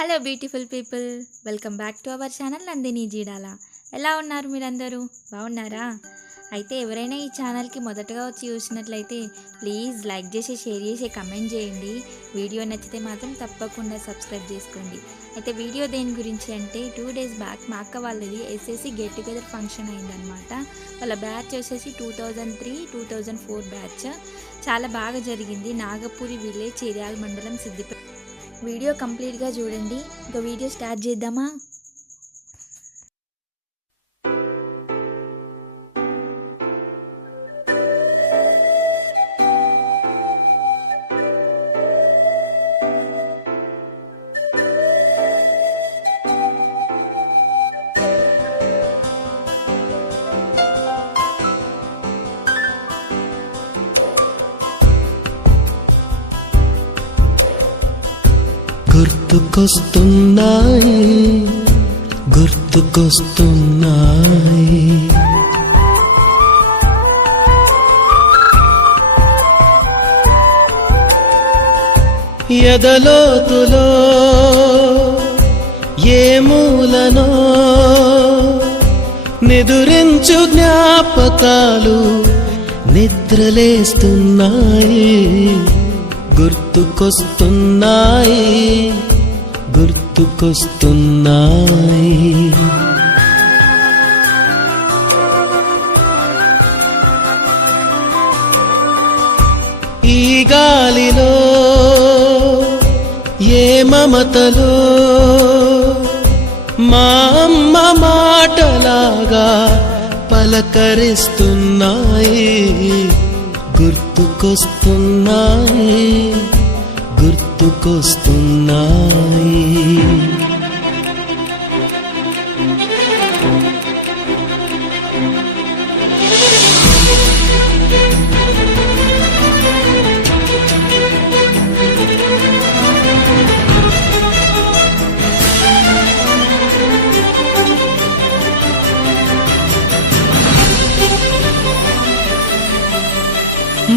Hello beautiful people, welcome back to our channel Nandini Jeedala. ఎలా ఉన్నారు మీరందరూ? బాగున్నారా? అయితే ఎవరైనా ఈ ఛానల్కి మొదటగా వచ్చి చూసినట్లయితే ప్లీజ్ లైక్ చేసి, షేర్ చేసి, కమెంట్ చేయండి. వీడియో నచ్చితే మాత్రం తప్పకుండా సబ్స్క్రైబ్ చేసుకోండి. అయితే వీడియో దేని గురించి అంటే 2 days బ్యాక్ మా అక్క వాళ్ళది ఎస్ఎస్సి గెట్ టుగెదర్ ఫంక్షన్ అయిందనమాట. వాళ్ళ బ్యాచ్ వచ్చేసి 2003-2004 బ్యాచ్. చాలా బాగా జరిగింది. నాగపూరి విలేజ్, చిర్యాల మండలం, సిద్దిపేట. వీడియో కంప్లీట్గా చూడండి. ఇంకా వీడియో స్టార్ట్ చేద్దామా? గుర్తుకొస్తున్నాయి ఎదలోతులో ఏ మూలనో నిదురించు జ్ఞాపకాలు నిద్రలేస్తున్నాయి. గుర్తుకొస్తున్నాయి, గుర్తుకొస్తున్నాయి. ఈ గాలిలో ఏ మమతలో మా అమ్మ మాటలాగా పలకరిస్తున్నాయి. గుర్తుకొస్తున్నాయి, గుర్తుకొస్తున్నాయి.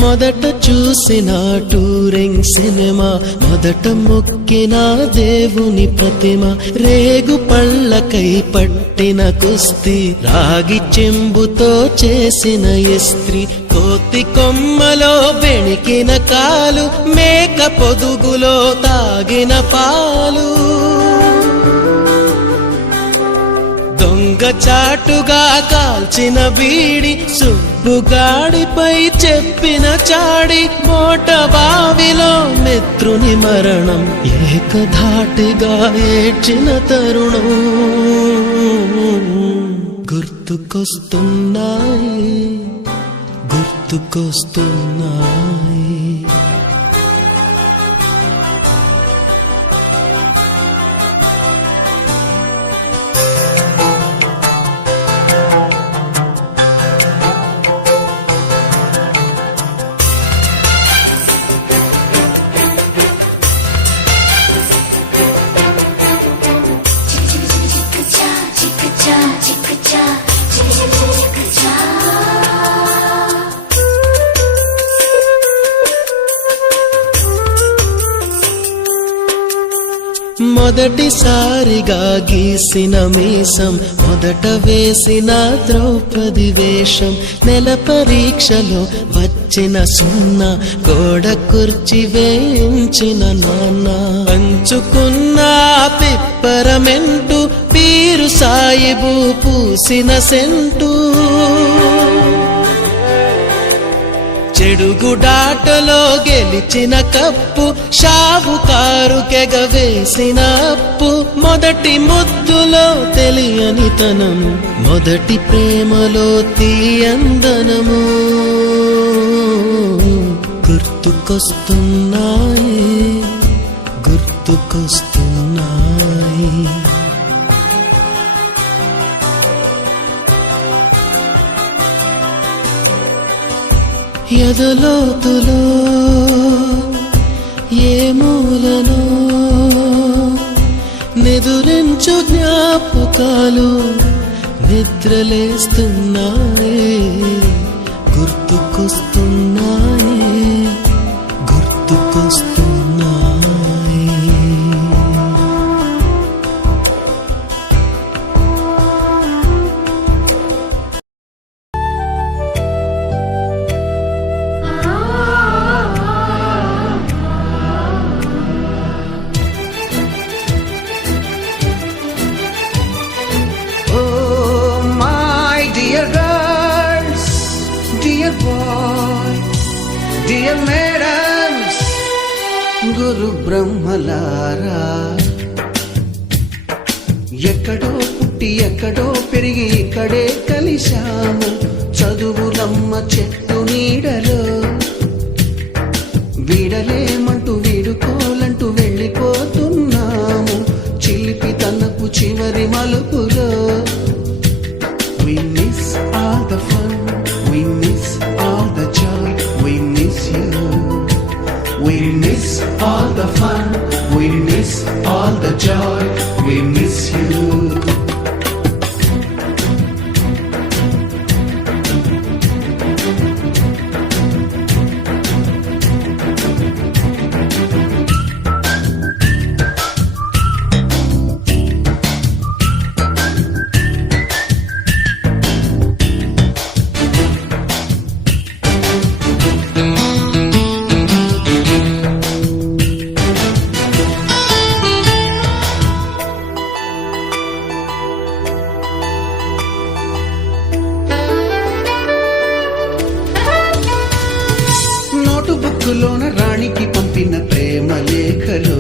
మొదట చూసిన టూరింగ్ సినిమా, మొదట మొక్కిన దేవుని ప్రతిమ, రేగు పళ్ళకై పట్టిన కుస్తీ, రాగి చెంబుతో చేసిన ఇస్త్రీ, కోతి కొమ్మలో బెణికిన కాలు, మేక పొదుగులో తాగిన పాలు, దొంగ చాటుగా కాల్చిన బీడి, సుబ్బుగాడిపై చెప్పిన చాడి, మోట బావిలో మిత్రుని మరణం, ఏకధాటిగా ఏడ్చిన తరుణం. గుర్తుకొస్తున్నాయి, గుర్తుకొస్తున్నాయి. మొదటిసారిగా గీసిన మీసం, మొదట వేసిన ద్రౌపది వేషం, నెల పరీక్షలో వచ్చిన సున్నా, గోడ కుర్చీ వేయించిన నాన్న, పంచుకున్న పిప్పరమెంటు, పీరు సాయిబు పూసిన సెంటు, చెడుగుడాటలో గెలిచిన కప్పు, షావుకారు కెగవేసిన అప్పు, మొదటి ముద్దులో తెలియనితనం, మొదటి ప్రేమలో తీయందనము. గుర్తుకొస్తున్నాయి, గుర్తుకొస్తున్నాయి. ఎదలోతులో ఏ మూలనో నిదురించు జ్ఞాపకాలు నిద్రలేస్తున్నాయి. గుర్తుకొస్తున్నాయి, గుర్తుకొస్తున్నాయి. డియర్ మేడమ్స్, గురు బ్రహ్మలారా, ఎక్కడో పుట్టి ఎక్కడో పెరిగి ఇక్కడే కలిశాము చదువులమ్మ చెట్టు నీడలో. వీడలేమంటూ వీడుకోలంటూ వెళ్ళిపోతున్నాము చిలిపి తనకు చివరి మలుపులో. We miss all the fun, we miss all the joy, we miss you. We miss all the fun, we miss all the joy, we miss you. బుక్కులోన రాణికి పంపిన ప్రేమ లేఖలు,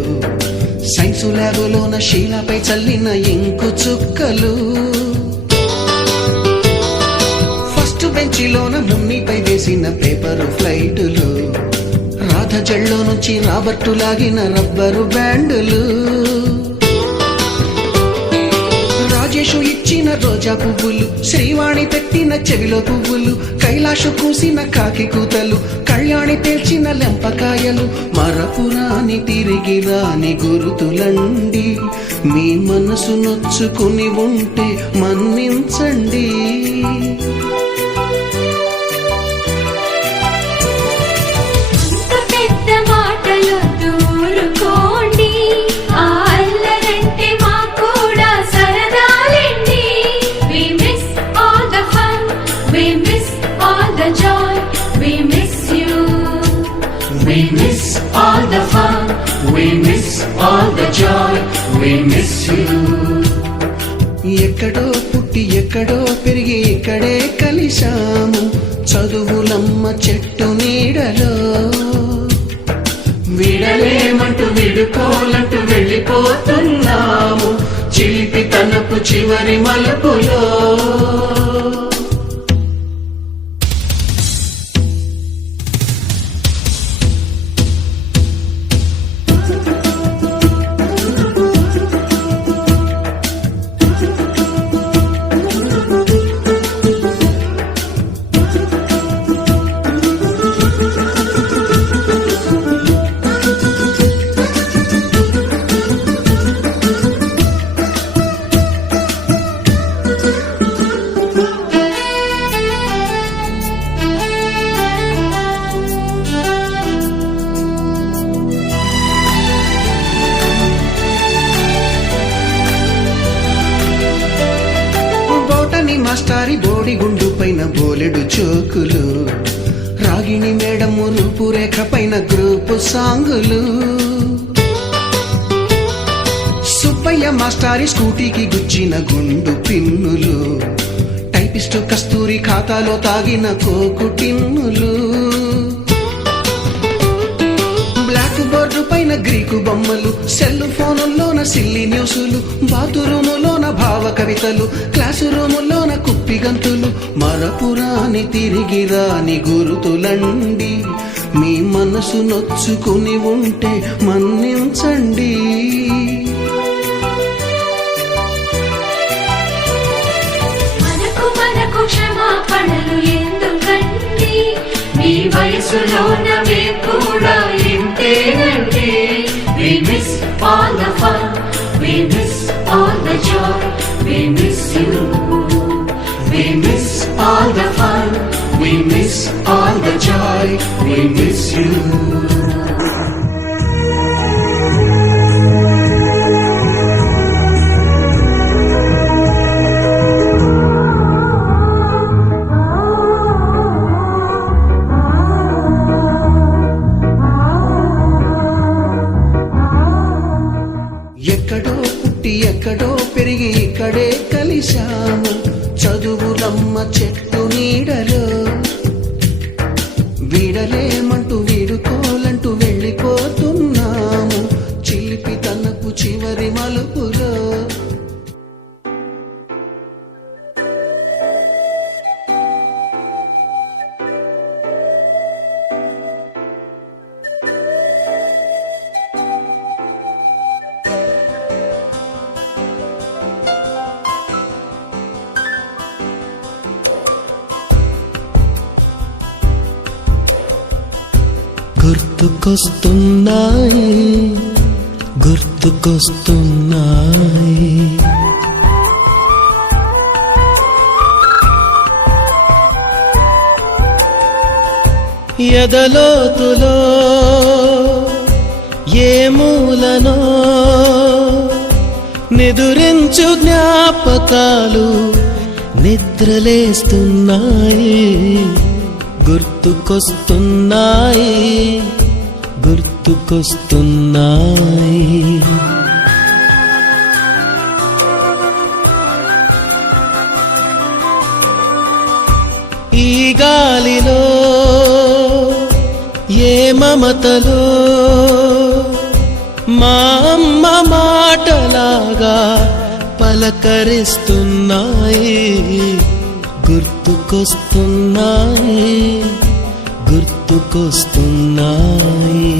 సైన్సు ల్యాబులోన శీలపై చల్లిన ఇంకు చుక్కలు, ఫస్ట్ బెంచిలోన మున్నిపై వేసిన పేపరు ఫ్లైటులు, రాధ జల్లో నుంచి రాబర్టు లాగిన rubber బ్యాండులు, Rajesh ఇచ్చిన రోజా పువ్వులు, శ్రీవాణి పెట్టిన చెవిలో పువ్వులు, కైలాషు కూసిన కాకి కూతలు, కళ్యాణి పేల్చిన లెంపకాయలు, మరపురాని తిరిగి రాని గురుతులండి. మీ మనసు నొచ్చుకుని ఉంటే మన్నించండి. We miss all the fun, we miss all the joy, we miss you. ఎక్కడో పుట్టి ఎక్కడో పెరిగి ఇక్కడే కలిశాము చదువులమ్మ చెట్టు నీడలో. వీడలేమంటూ విడుకోలంటూ వెళ్ళిపోతున్నాము చిలిపి తనకు చివరి మలుపులో. మాస్టారి బోడిగుండు పైన బోలెడు చోకులు, రాగిణి మేడము రూపురేఖ పైన గ్రూపు సాంగులు, సుబ్బయ్య మాస్టారి స్కూటీకి గుచ్చిన గుండు పిన్నులు, టైపిస్టు కస్తూరి ఖాతాలో తాగిన కోకు టిన్నులు, బ్లాక్ బోర్డు పైన గ్రీకు బొమ్మలు, సెల్ ఫోనుల్లోన సిల్లి న్యూసులు, బాతురూములోన భావ కవితలు, క్లాసు రూముల్లోన కుప్పి గంతులు, మరపురాని తిరిగి రాని గురుతులండి. మీ మనసు నొచ్చుకుని ఉంటే మన్నించండి. మనకు క్షమాపణలు ఎందుకండి, మీ వయసులోన మేము కూడా ఇంతేనండి. We miss all the fun, we miss all the joy, we miss you. We miss all the fun, we miss all the joy, we miss you. ఎక్కడో పుట్టి ఎక్కడో పెరిగి ఇక్కడే కలిశాము చదువులమ్మ చెట్టు నీడలో. వీడలేమంటూ గుర్తుకొస్తున్నాయి గుర్తుకొస్తున్నాయి. ఎదలోతులో ఏ మూలనో నిదురించు జ్ఞాపకాలు నిద్రలేస్తున్నాయి గుర్తుకొస్తున్నాయి గుర్తుకొస్తున్నాయి. ఈ గాలిలో ఏ మమతలో మా అమ్మ మాటలాగా పలకరిస్తున్నాయి గుర్తుకొస్తున్నాయి గుర్తుకొస్తున్నాయి.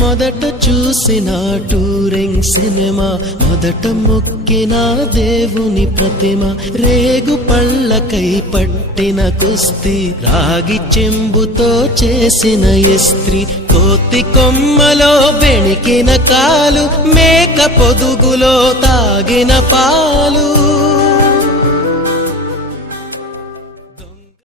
మొదట చూసిన టూరింగ్ సినిమా, మొదట మొక్కిన దేవుని ప్రతిమ, రేగు పళ్ళకై పట్టిన కుస్తీ, రాగి చెంబుతో చేసిన ఇస్త్రీ, కోతి కొమ్మలో బెణికిన కాలు, మేక పొదుగులో తాగిన పాలు.